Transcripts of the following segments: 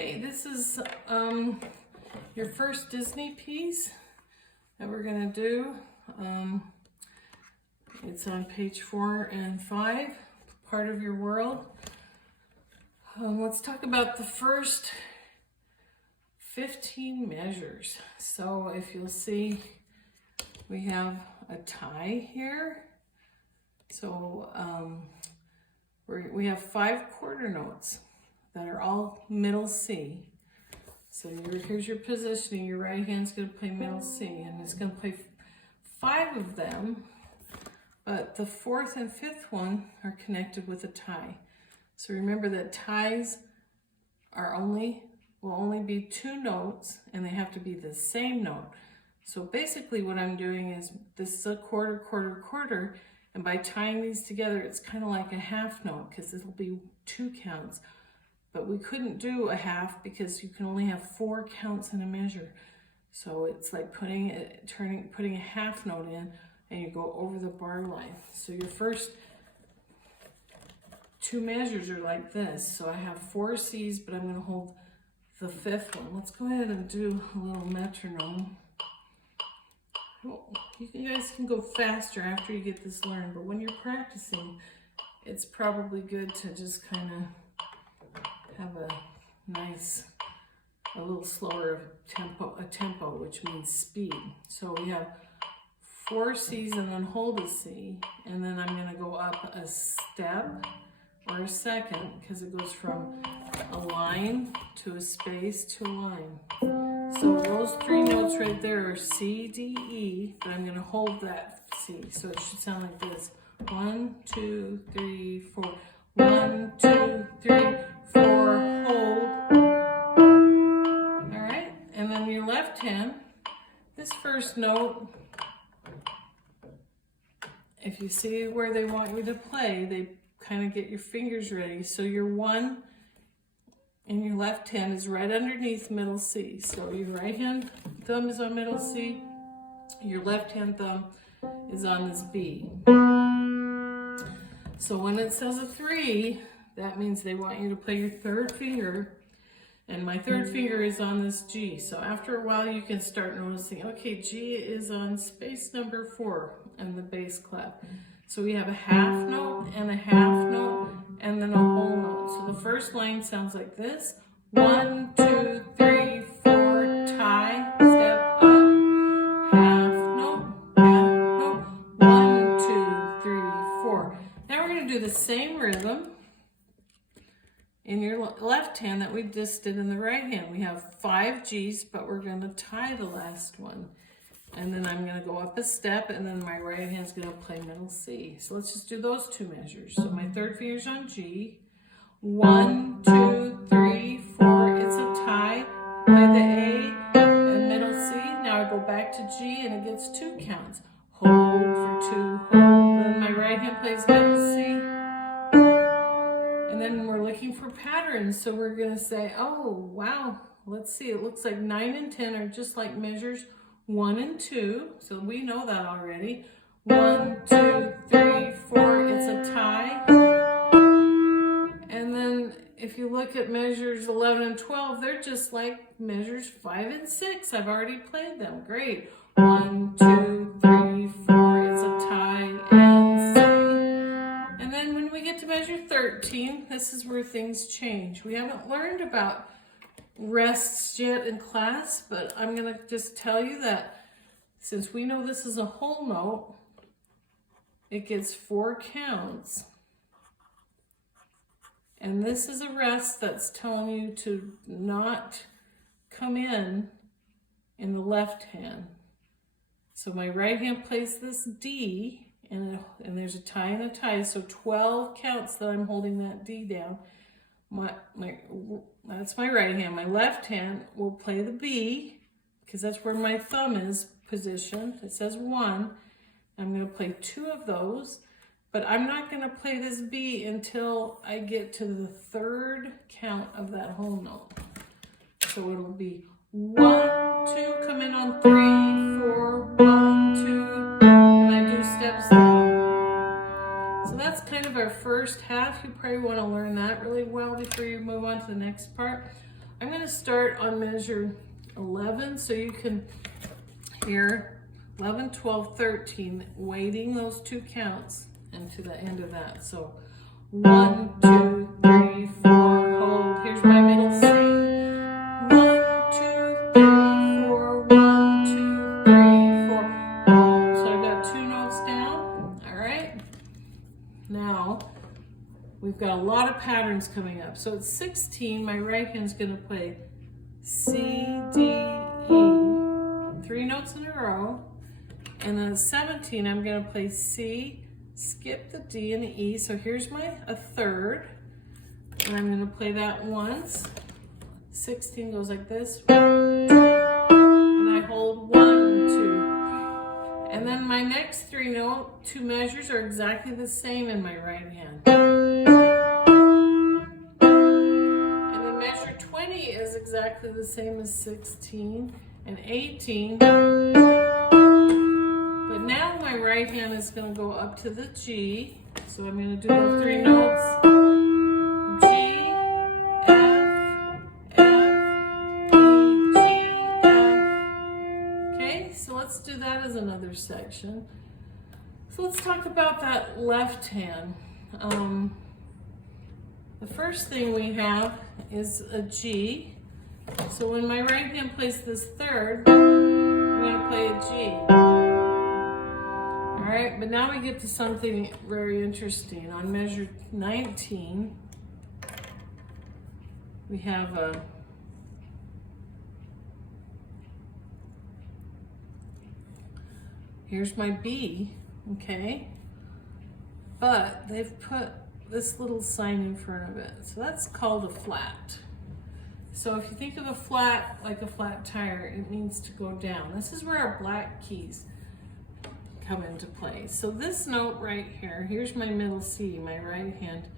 Okay, this is your first Disney piece that we're gonna do. It's on page 4 and 5, part of your world. Let's talk about the first 15 measures. So if you'll see, we have a tie here. So we have 5 quarter notes that are all middle C. So here's your positioning. Your right hand's going to play middle C, and it's going to play 5 of them, but the 4th and 5th one are connected with a tie. So remember that ties are will only be 2 notes, and they have to be the same note. So basically what I'm doing is, this is a quarter, quarter, quarter, and by tying these together, it's kind of like a half note, because it'll be 2 counts. But we couldn't do a half because you can only have 4 counts in a measure. So it's like putting a half note in, and you go over the bar line. So your first 2 measures are like this. So I have 4 C's, but I'm going to hold the 5th one. Let's go ahead and do a little metronome. You guys can go faster after you get this learned, but when you're practicing, it's probably good to just kind of have a little slower tempo, which means speed. So we have 4 C's and then hold a C, and then I'm going to go up a step or a second, because it goes from a line to a space to a line. So those 3 notes right there are C, D, E, but I'm going to hold that C. So it should sound like this. 1, 2, 3, 4. 1, 2, 3, 4, hold. All right, and then your left hand, this first note, if you see where they want you to play, they kind of get your fingers ready. So your 1 in your left hand is right underneath middle C. So your right hand thumb is on middle C, your left hand thumb is on this B. So when it says a 3, that means they want you to play your 3rd finger, and my 3rd finger is on this G. So after a while you can start noticing, okay, G is on space number 4 and the bass clef. So we have a half note and a half note and then a whole note. So the first line sounds like this. 1, 2, 3, 4, tie, step up, half note, 1, 2, 3, 4. Now we're going to do the same rhythm in your left hand that we just did in the right hand. We have 5 G's, but we're going to tie the last one. And then I'm going to go up a step, and then my right hand's going to play middle C. So let's just do those 2 measures. So my 3rd finger's on G. 1, 2, 3, 4. It's a tie. Play the A and middle C. Now I go back to G, and it gets 2 counts. Hold for 2, hold. Then my right hand plays middle C. And then we're looking for patterns. So we're going to say, oh, wow. Let's see. It looks like 9 and 10 are just like measures 1 and 2. So we know that already. 1, 2, 3, 4. It's a tie. And then if you look at measures 11 and 12, they're just like measures 5 and 6. I've already played them. Great. 1, 2, 3, 4. It's a tie and C. And then when we get to measure 13, this is where things change. We haven't learned about rests yet in class, but I'm going to just tell you that since we know this is a whole note, it gets 4 counts. And this is a rest that's telling you to not come in the left hand. So my right hand plays this D, and there's a tie and a tie, so 12 counts that I'm holding that D down. That's my right hand. My left hand will play the B, because that's where my thumb is positioned. It says 1. I'm going to play 2 of those, but I'm not going to play this B until I get to the 3rd count of that whole note. So it'll be 1, 2, come in on 3, 4, 1, 2, and I do steps down. So that's kind of our first half. You probably want to learn that really well before you move on to the next part. I'm going to start on measure 11, so you can hear 11, 12, 13, weighting those two counts and to the end of that. So 1, 2, 3, 4, hold. Here's my middle C. 1, 2, 3, 4, 1, 2, 3, 4, hold. So I've got 2 notes down. All right. Now we've got a lot of patterns coming up. So at 16, my right hand's going to play C, D, E, 3 notes in a row. And then at 17, I'm going to play C, skip the D and the E. So here's a third. And I'm going to play that once. 16 goes like this. And I hold 1, 2. And then my next 2 measures are exactly the same in my right hand. And then measure 20 is exactly the same as 16 and 18. But now my right hand is going to go up to the G. So I'm going to do the 3 notes. G, F, F, E, G, F. Okay, so let's do that as another section. So let's talk about that left hand. The first thing we have is a G. So when my right hand plays this third, I'm going to play a G. All right, but now we get to something very interesting. On measure 19, we have here's my B, okay? But they've put this little sign in front of it. So that's called a flat. So if you think of a flat like a flat tire, it means to go down. This is where our black keys come into play. So this note right here, here's my middle C. My right hand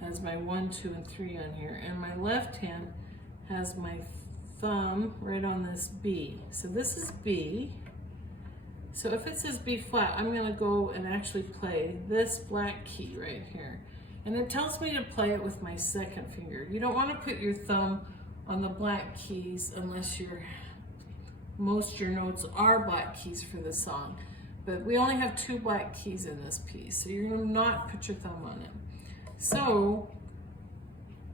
has my 1, 2, and 3 on here, and my left hand has my thumb right on this B. So this is B. So if it says B flat, I'm going to go and actually play this black key right here. And it tells me to play it with my second finger. You don't want to put your thumb on the black keys unless most of your notes are black keys for the song. But we only have 2 black keys in this piece, so you're going to not put your thumb on it. So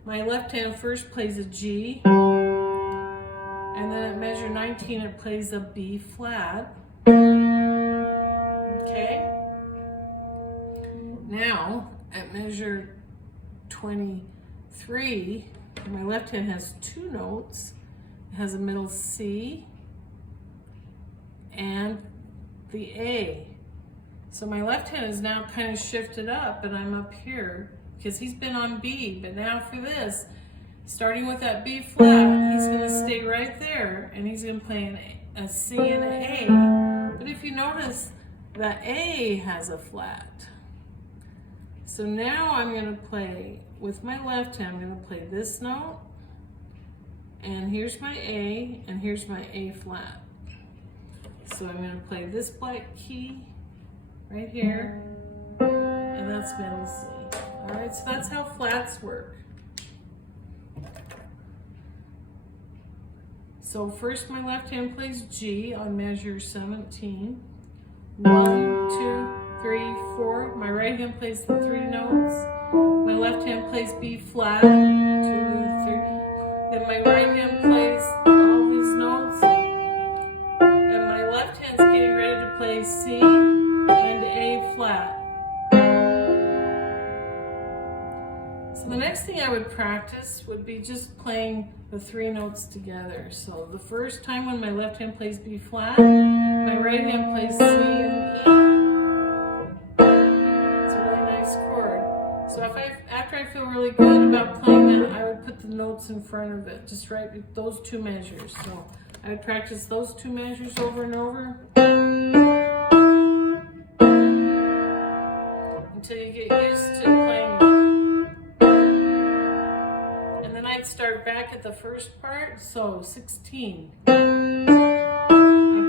my left hand first plays a G, and then at measure 19 it plays a B flat. Okay? Now at measure 23, my left hand has 2 notes. It has a middle C and the A. So my left hand is now kind of shifted up, and I'm up here because he's been on B. But now for this, starting with that B flat, he's going to stay right there, and he's going to play a C and an A. But if you notice, the A has a flat. So now I'm going to play with my left hand. I'm going to play this note, and here's my A, and here's my A flat. So I'm going to play this black key right here, and that's middle C. All right, so that's how flats work. So first my left hand plays G on measure 17. 1, 2, 3, 4. My right hand plays the 3 notes. My left hand plays B flat. 2, 3. Then my right hand plays all these notes. And my left hand's getting ready to play C and A flat. So the next thing I would practice would be just playing the 3 notes together. So the first time when my left hand plays B flat, my right hand plays C and E. It's a really nice chord. So after I feel really good about playing that, I would put the notes in front of it. Just write those 2 measures. So I would practice those 2 measures over and over until you get used to playing it. And then I'd start back at the first part. So 16. I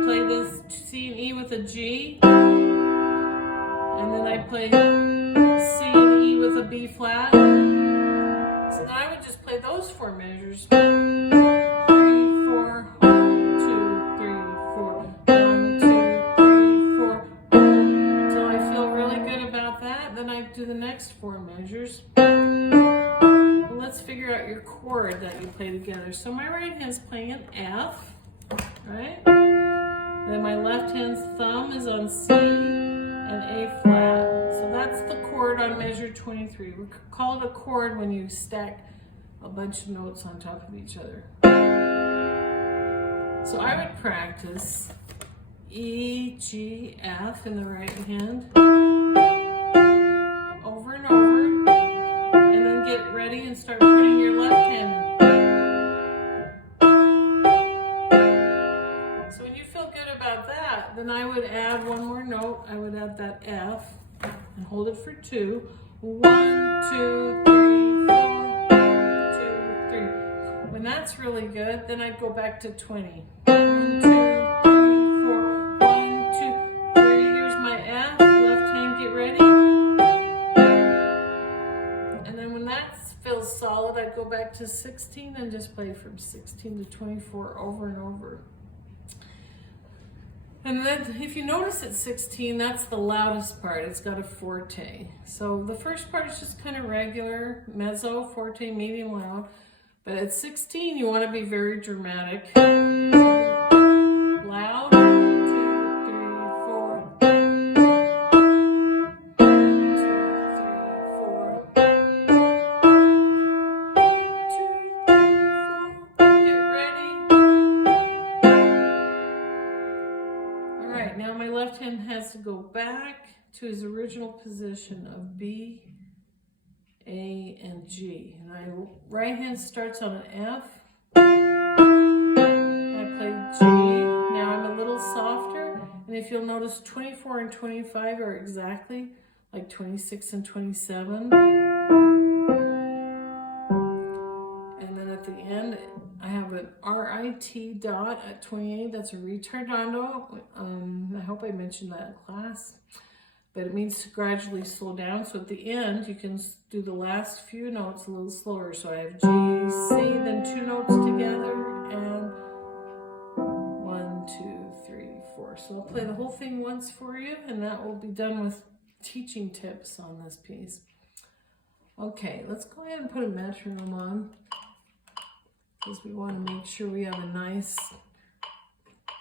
play this C and E with a G. And then I play C and E with a B flat. So then I would just play those 4 measures. out your chord that you play together. So my right hand's playing an F, right? Then my left hand's thumb is on C and A flat. So that's the chord on measure 23. We call it a chord when you stack a bunch of notes on top of each other. So I would practice E, G, F in the right hand over and over, and then get ready and start putting your left hand in. So when you feel good about that, then I would add one more note. I would add that F and hold it for 2. 1, 2, 3, 4, 1, 2, 3. When that's really good, then I'd go back to 20. 1, 2, 3, 4, 1, 2, 3. Here's my F. Left hand, get ready. And then when that feels solid, I'd go back to 16 and just play from 16 to 24 over and over. And then if you notice at 16, that's the loudest part. It's got a forte. So the first part is just kind of regular, mezzo, forte, medium, loud. But at 16, you want to be very dramatic. Loud, 2, 3, 4. 1, 2, 3, 4. 1, 2, 3, 4. Get ready. All right, now my left hand has to go back to his original position of B, A, and G. And my right hand starts on an F. I play G. Now I'm a little softer. And if you'll notice, 24 and 25 are exactly like 26 and 27. And then at the end, I have an RIT dot at 28. That's a ritardando. I hope I mentioned that in class. But it means to gradually slow down. So at the end, you can do the last few notes a little slower. So I have G, C, then 2 notes together, and 1, 2, 3, 4. So I'll play the whole thing once for you, and that will be done with teaching tips on this piece. Okay, let's go ahead and put a metronome on, because we want to make sure we have a nice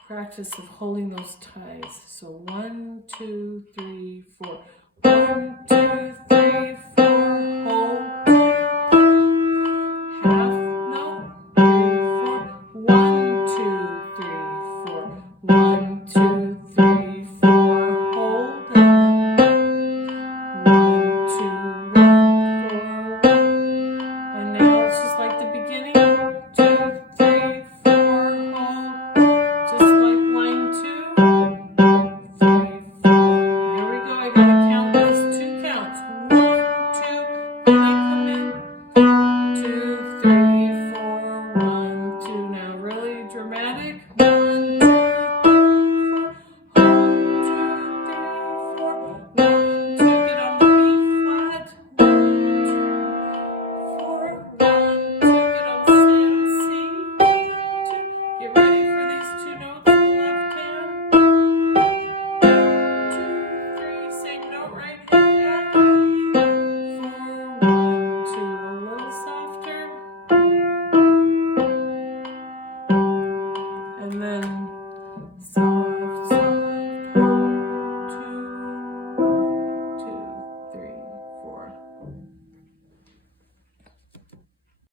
practice of holding those ties. So 1, 2, 3, 4. 1, 2, 3, 4. Hold. Half note. 3, 4. 1, 2, 3, 4. 1, 2, 3, 4. Hold. 1, 2, 1, 4. And now it's just like the beginning. 2, 3, 4. Hold. Just like line 2, 3, 4. Here we go. I gotta count this 2 counts. 1, 2, then I come in. 2, 3, 4, 1, 2. Now really dramatic. 1, 2, 3, 4. Hold. 2, 3, 4. 1, 2. Get on the B flat. 1, 2, 4. 1, 2. Get on the C. 2. Get ready for these 2 notes on the left hand. 2, 3, same note, right hand. 4, 1, 2, a little softer. And then soft.